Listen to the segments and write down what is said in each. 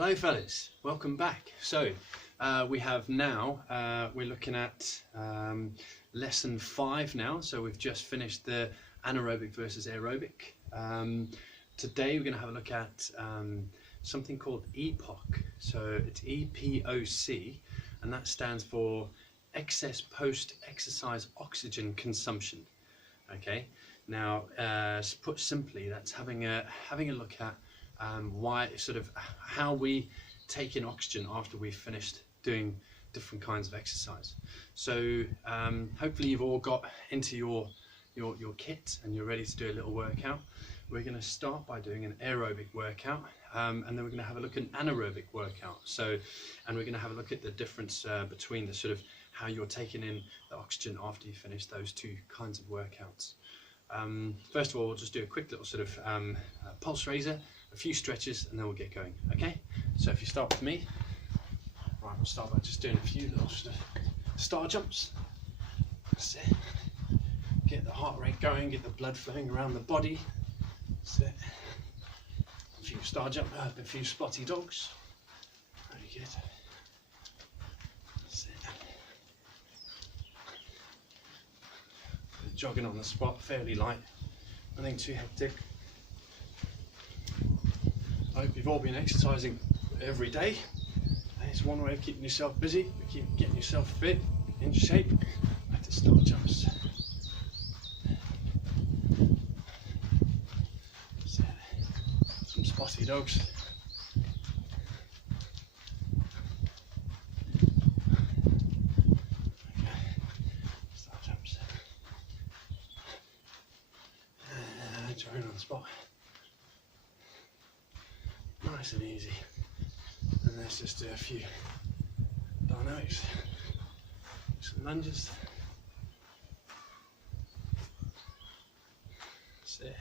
Hello fellas, welcome back. So we have now, we're looking at lesson 5 now. So we've just finished the anaerobic versus aerobic. Today we're going to have a look at something called EPOC. So it's EPOC, and that stands for excess post-exercise oxygen consumption. Okay, now put simply, that's having a look at how we take in oxygen after we've finished doing different kinds of exercise. So hopefully you've all got into your kit and you're ready to do a little workout. We're going to start by doing an aerobic workout, and then we're going to have a look at an anaerobic workout. And we're going to have a look at the difference between the sort of how you're taking in the oxygen after you finish those two kinds of workouts. First of all, we'll just do a quick little sort of pulse raiser, a few stretches, and then we'll get going. Okay, so if you start with me, right, we'll start by just doing a few little sort of star jumps. That's it. Get the heart rate going, get the blood flowing around the body. That's it. A few star jump, a few spotty dogs. Very good. That's it. Jogging on the spot, fairly light, nothing too hectic. I hope you've all been exercising every day. It's one way of keeping yourself busy, getting yourself fit, in shape. Like the star jumps. Some spotty dogs. Star jumps. Jogging on the spot. Nice and easy. And let's just do a few dynamics. Some lunges. That's it.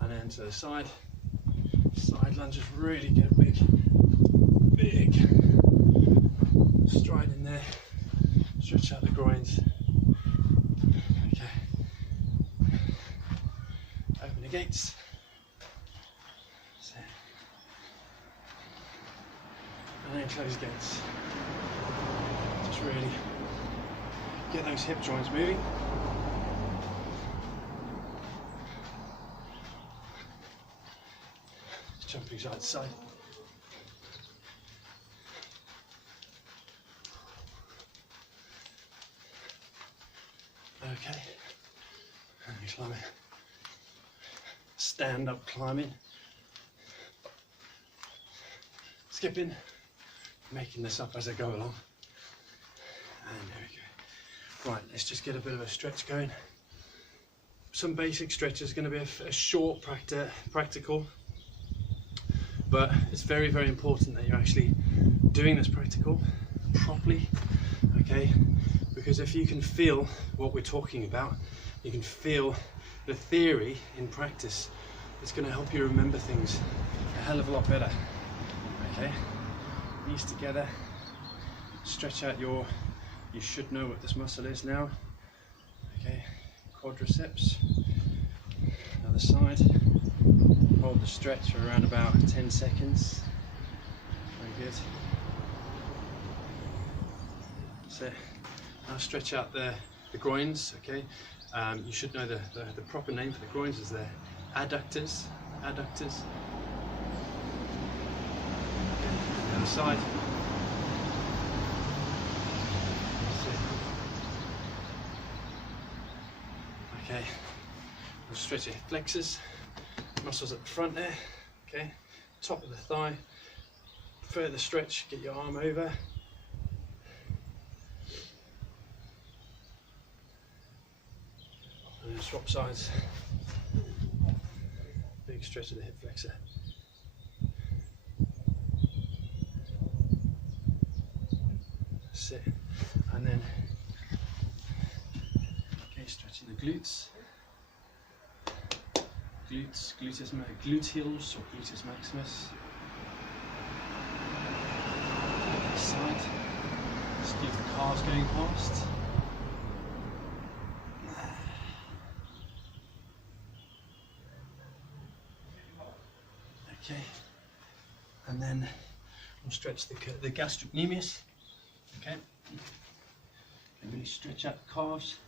And then to the side. Side lunges, really get a big stride in there. Stretch out the groins. Okay. Open the gates. And then close gates. Just really get those hip joints moving. Jumping side to side. Okay. And you climb it. Stand up climbing. Skipping. Making this up as I go along. And there we go. Right, let's just get a bit of a stretch going. Some basic stretches, going to be a short practical, but it's very, very important that you're actually doing this practical properly, okay? Because if you can feel what we're talking about, you can feel the theory in practice, it's going to help you remember things a hell of a lot better, okay? Knees together, stretch out you should know what this muscle is now, okay, quadriceps, other side, hold the stretch for around about 10 seconds, very good, that's it. Now stretch out the groins, okay, you should know the proper name for the groins is the adductors, other side. Okay, we'll stretch your hip flexors, muscles at the front there, okay, top of the thigh, further stretch, get your arm over. And then swap sides, big stretch of the hip flexor. Sit, and then okay, stretching the glutes, gluteals or gluteus maximus. Side, just keep the calves going past. Okay, and then We'll stretch the gastrocnemius. Okay. And really stretch out the calves.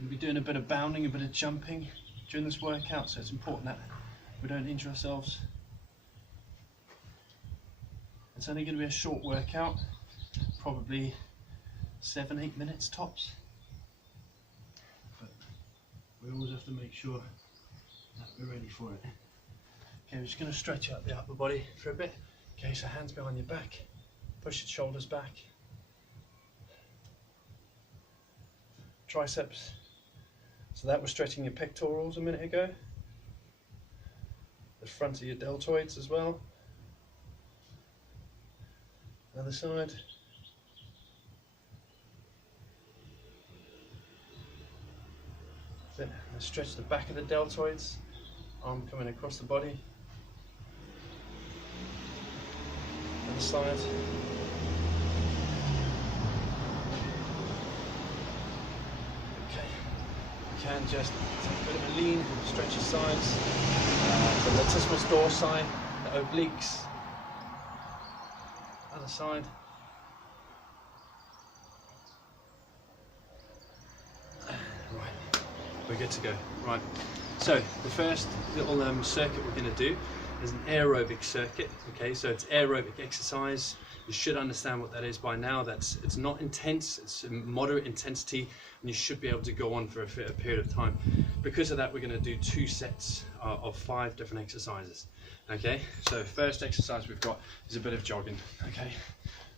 We'll be doing a bit of bounding, a bit of jumping during this workout, so it's important that we don't injure ourselves. It's only going to be a short workout, probably 7-8 minutes tops. But we always have to make sure that we're ready for it. Okay, we're just going to stretch out the upper body for a bit. Okay, so hands behind your back, push your shoulders back. Triceps. So that was stretching your pectorals a minute ago. The front of your deltoids as well. Other side. Then stretch the back of the deltoids. Arm coming across the body. Other side. Can just take a bit of a lean, stretch your sides, the latissimus dorsi, the obliques, other side. Right, we're good to go. Right, so the first little circuit we're going to do is an aerobic circuit. Okay, so it's aerobic exercise. You should understand what that is by now. It's not intense, it's a moderate intensity, and you should be able to go on for a period of time. Because of that, we're going to do 2 sets of 5 different exercises. Okay, so first exercise we've got is a bit of jogging. Okay,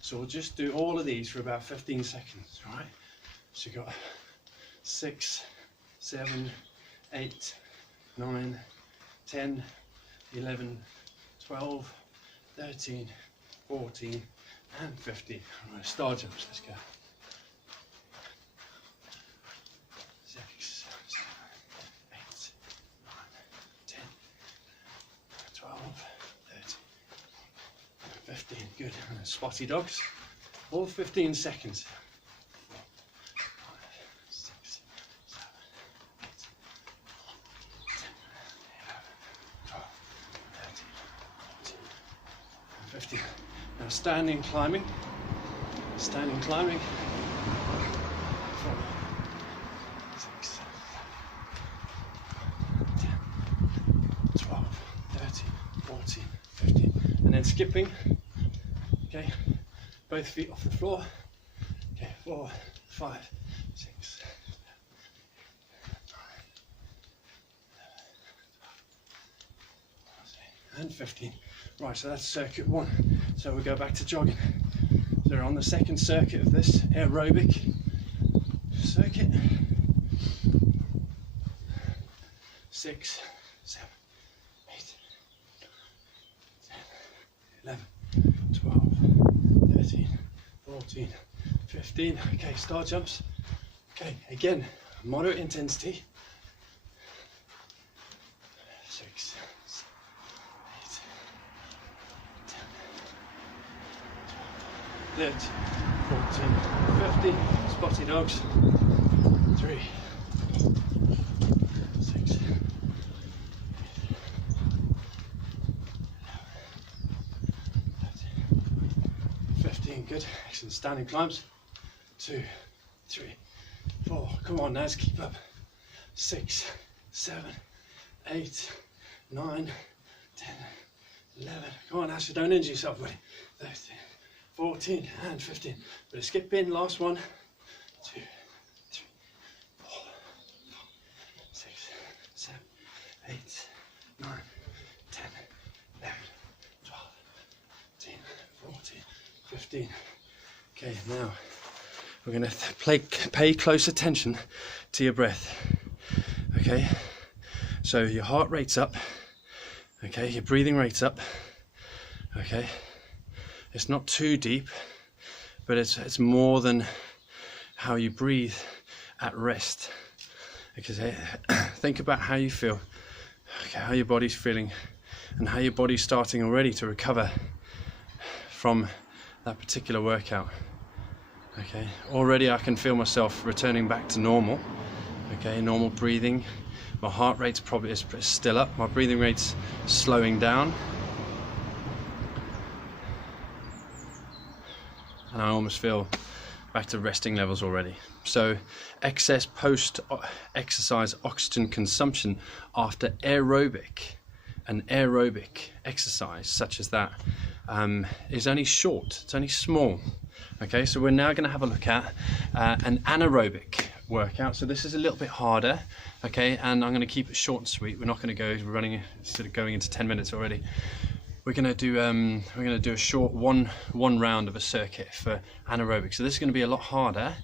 so we'll just do all of these for about 15 seconds. All right, so you've got 6, 7, 8, 9, 10, 11, 12, 13, 14 and 15. Alright, star jumps, let's go. 6, 7, 8, 9, 10, 12, 13, 15. Good. And then spotty dogs. All 15 seconds. 4, 5, 6, 7, 8, 10, 11, 12, 13, 14, and 15. Now standing climbing. 4, 6, 10, 12, 13, 14, 15. And then skipping. Okay, both feet off the floor. Okay, 4, 5, 6, 9, 10, and 15. Right, so that's circuit 1. So we go back to jogging. So we're on the second circuit of this aerobic circuit. 6, 7, 8, 10, 11, 12, 13, 14, 15. Okay, star jumps. Okay, again, moderate intensity. 6, 13, 14, 15, spotty dogs. 3, 6, 15, good. Excellent. Standing climbs. 2, 3, 4. Come on, Naz, keep up. 6, 7, 8, 9, 10, 11. Come on, Naz, don't injure yourself, buddy. 13. 14 and 15. But a skip in, last one. 2, 3, 4, 6, 7, 8, 9, 10, 11, 12, 13, 14, 15. Okay, now we're going to pay close attention to your breath. Okay, so your heart rate's up. Okay, your breathing rate's up. Okay. It's not too deep, but it's more than how you breathe at rest. Because think about how you feel, okay, how your body's feeling, and how your body's starting already to recover from that particular workout. Okay, already I can feel myself returning back to normal. Okay, normal breathing. My heart rate's probably is still up. My breathing rate's slowing down. and I almost feel back to resting levels already. So excess post-exercise oxygen consumption after an aerobic exercise such as that is only short, it's only small. Okay, so we're now going to have a look at an anaerobic workout. So this is a little bit harder, okay, and I'm going to keep it short and sweet. We're not going to go running, sort of going into 10 minutes already. We're going to do a short one round of a circuit for anaerobic. So this is going to be a lot harder,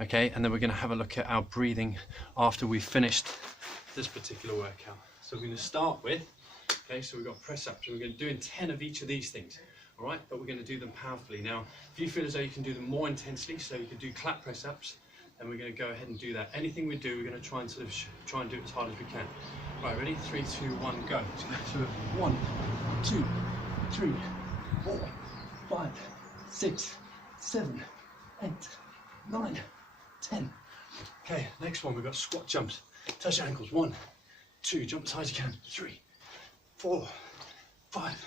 okay, and then we're going to have a look at our breathing after we've finished this particular workout. So we're going to start with, okay, so we've got press ups, and we're going to do 10 of each of these things. All right, but we're going to do them powerfully. Now, if you feel as though you can do them more intensely, so you can do clap press ups, then we're going to go ahead and do that. Anything we do, we're going to try and try and do it as hard as we can. Right, ready? 3, 2, 1, go. So 1, 2, 3, 4, 5, 6, 7, 8, 9, 10. Okay, next one, we've got squat jumps. Touch your ankles. 1, 2, jump as high as you can. 3, 4, 5,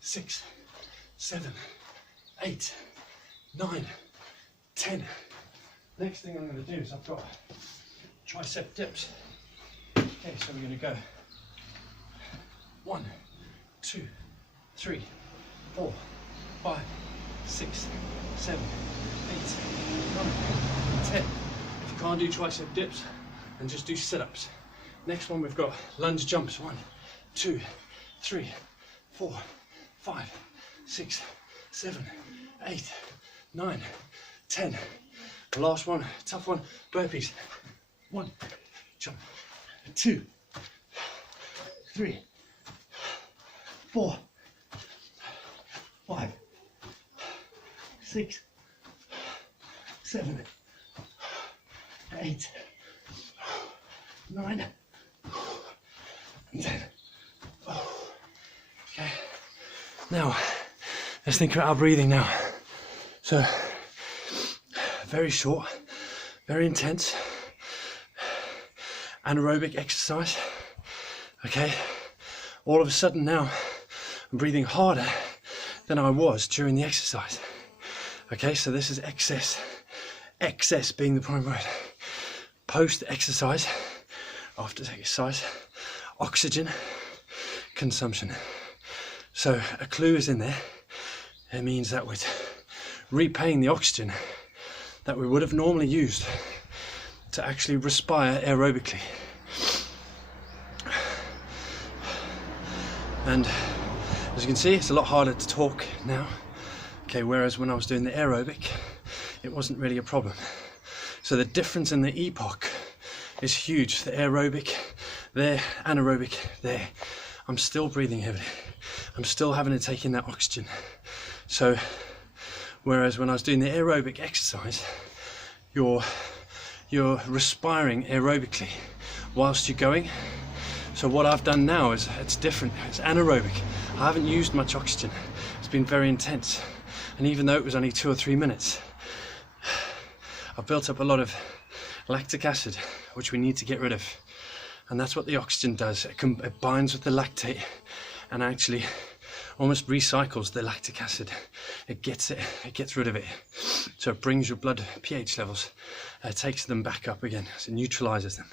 6, 7, 8, 9, 10. Next thing I'm going to do is I've got tricep dips. Okay, so we're going to go 1, 2, 3, 4, 5, 6, 7, 8, 9, 10. If you can't do tricep dips, then just do sit-ups. Next one, we've got lunge jumps. 1, 2, 3, 4, 5, 6, 7, 8, 9, 10. The last one, tough one, burpees. 1, jump. 2, 3, 4, 5, 6, 7, 8, 9, and 10. Okay. Now, let's think about our breathing now. So, very short, very intense, anaerobic exercise. Okay. All of a sudden now, I'm breathing harder than I was during the exercise. Okay, so this is excess. Excess being the prime word. Post-exercise, after exercise, oxygen consumption. So a clue is in there. It means that we're repaying the oxygen that we would have normally used to actually respire aerobically. And as you can see, it's a lot harder to talk now. Okay, whereas when I was doing the aerobic, it wasn't really a problem. So the difference in the EPOC is huge. The aerobic there, anaerobic there. I'm still breathing heavily. I'm still having to take in that oxygen. So whereas when I was doing the aerobic exercise, you're respiring aerobically whilst you're going. So what I've done now is it's different. It's anaerobic. I haven't used much oxygen. It's been very intense. And even though it was only 2 or 3 minutes, I've built up a lot of lactic acid, which we need to get rid of. And that's what the oxygen does. It binds with the lactate and actually almost recycles the lactic acid. It gets rid of it. So it brings your blood pH levels, takes them back up again. So it neutralizes them.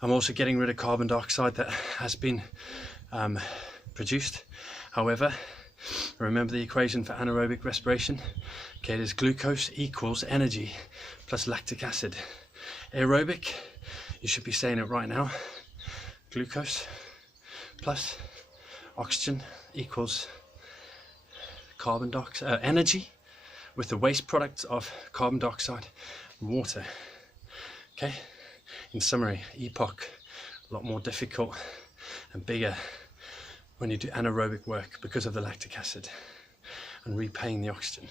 I'm also getting rid of carbon dioxide that has been produced. However, remember the equation for anaerobic respiration? Okay, it is glucose equals energy plus lactic acid. Aerobic, you should be saying it right now. Glucose plus oxygen equals carbon dioxide, energy with the waste products of carbon dioxide and water. Okay, in summary, EPOC, a lot more difficult and bigger when you do anaerobic work because of the lactic acid and repaying the oxygen.